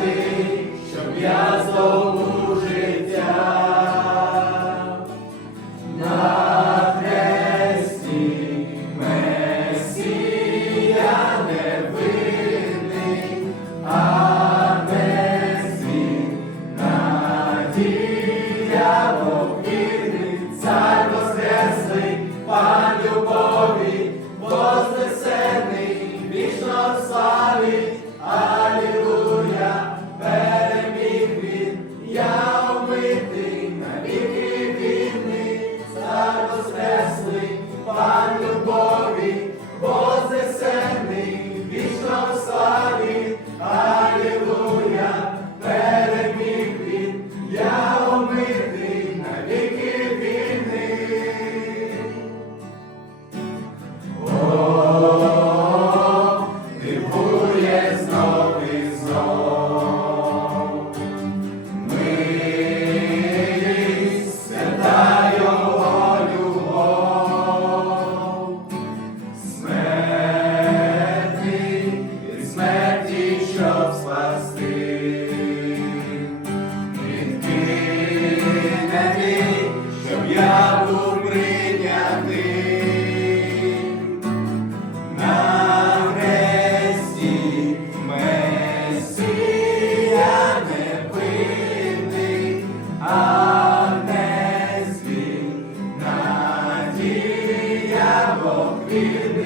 Святий, щоб я знову see